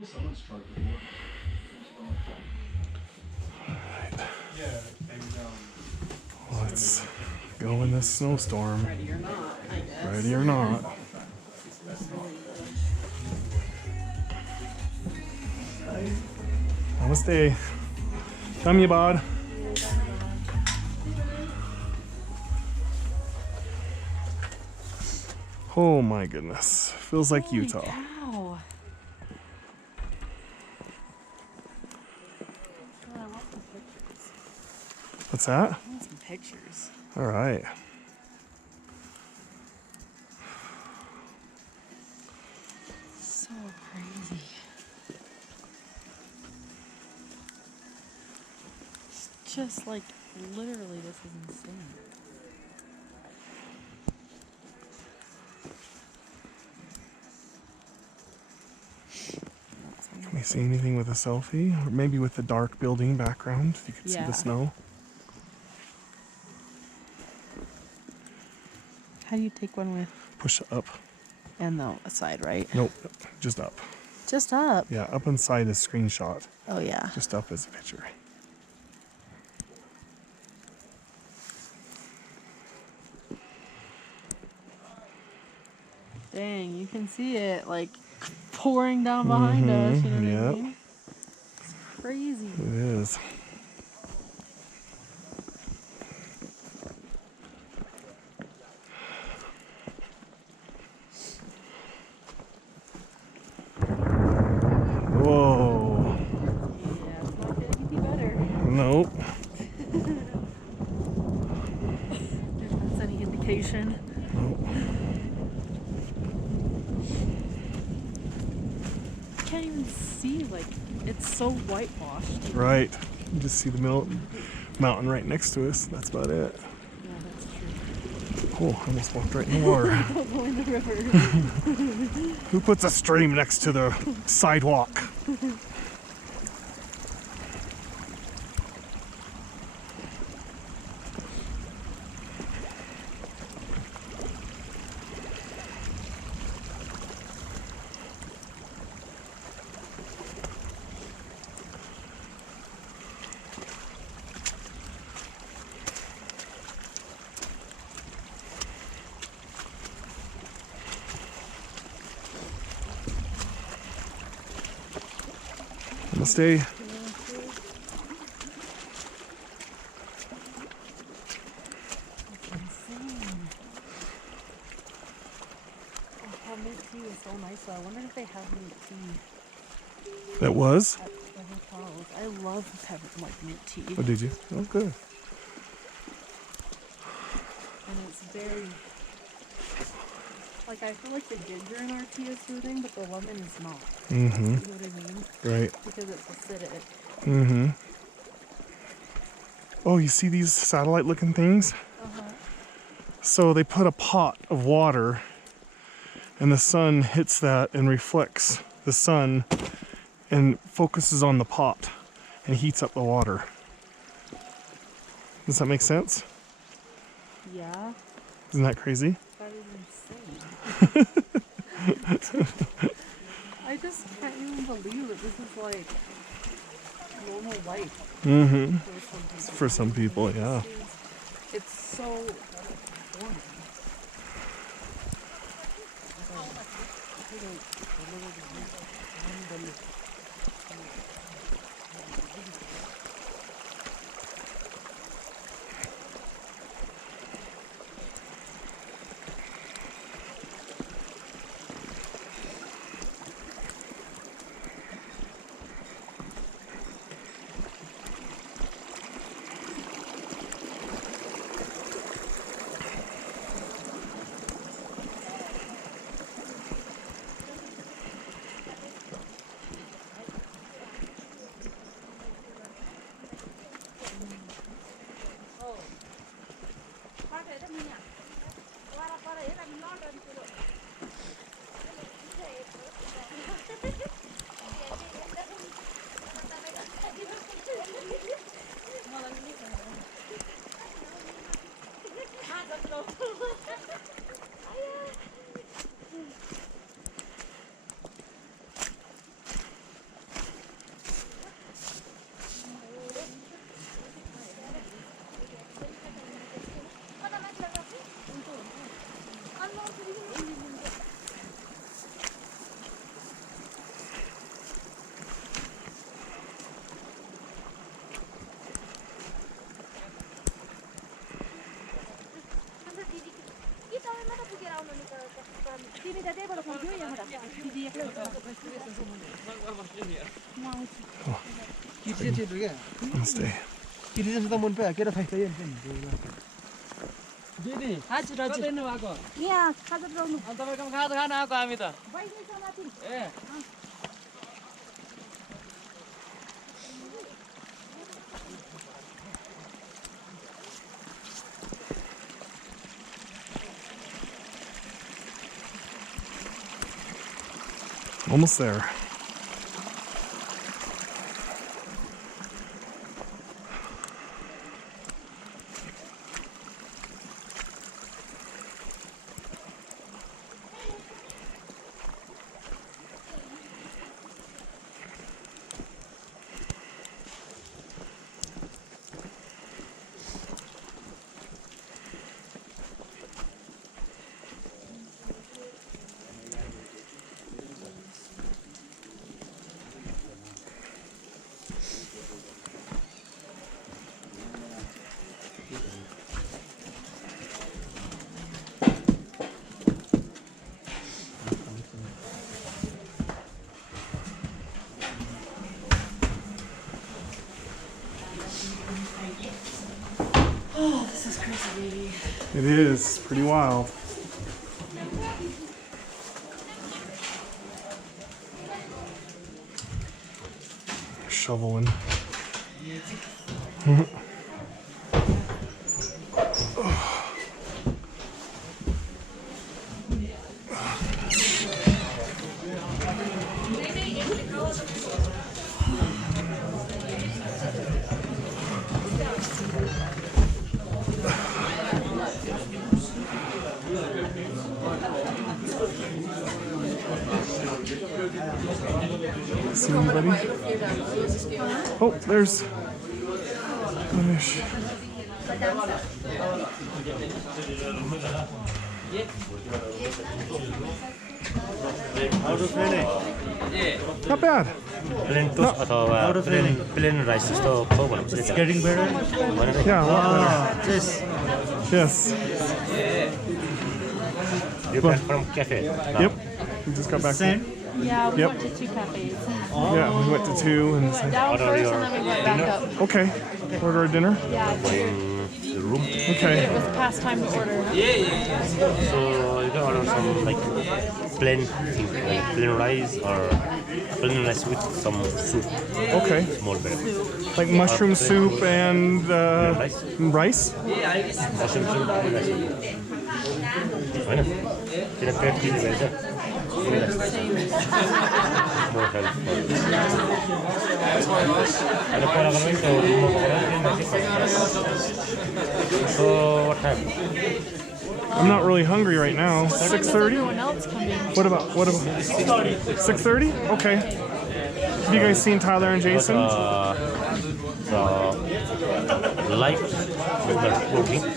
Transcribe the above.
Let's go in this snowstorm. Ready or not, I guess. Ready or not. Namaste. Dhamyabad. Oh my goodness. Feels like Utah. Cow. What's that? I want some pictures. All right. So crazy. It's just like, literally, this is insane. Can we see anything with a selfie? Or maybe with the dark building background? You can see the snow. How do you take one with? Push up. And the side, right? Nope. Just up. Just up. Yeah, up inside is screenshot. Oh, yeah. Just up is a picture. Dang, you can see it like pouring down behind us. You know what I mean? It's crazy. It is. Whoa. Yeah, it's not gonna get any better. Nope. If that's any indication. Nope. I can't even see, like, it's so whitewashed. Right. You just see the mountain right next to us. That's about it. Yeah, that's true. Oh, I almost walked right in the water. Don't go in the river. Who puts a stream next to the sidewalk? Namaste. Mint tea was so nice, so I wonder if they have mint tea That was? at the hotels. I love mint tea. Oh, did you? Oh, good. And it's very, like, I feel like the ginger in our tea is soothing, but the lemon is not. Mm-hmm. You know what I mean? Right. Because it's acidic. Mm-hmm. Oh, you see these satellite-looking things? Uh-huh. So they put a pot of water, and the sun hits that and reflects the sun and focuses on the pot and heats up the water. Does that make sense? Yeah. Isn't that crazy? That is insane. I just can't even believe that this is like normal life Mm-hmm. for some people. For some people, yeah. It's so foreign. Stay. हजुर हजुर यहाँ खाजा पुऱ्याउनु तपाईँकोमा खाजा खान आएको हामी त बहिनी छ माथि ए Almost there. Oh, this is crazy, baby. It is pretty wild. Shoveling. See anybody? Oh, there's the fish. Not bad. Plain toast अथवा plain rice जस्तो खाऊ भनेपछि it's getting better. Yeah, a lot better. Yes. Yes. You back from cafe. Yep. We just got back. Yeah, we Yep. went to 2 cafes. Yeah, we went to 2 and it's like, Down Order first your and then we went back up. okay, order our dinner. Yeah, The room. Okay. it was past time to order. So you can order some like plain thing, like plain rice or plain rice with some soup. Okay. More better. Like mushroom soup and Rice. rice. Mushroom soup and rice. होइन किन पेट busy भएछ more helpful. And the paragon went to so what time? I'm not really hungry right now. 6:30. Everyone else coming. What about 6:30? Okay. Have you guys seen Tyler and Jason? The light with the working.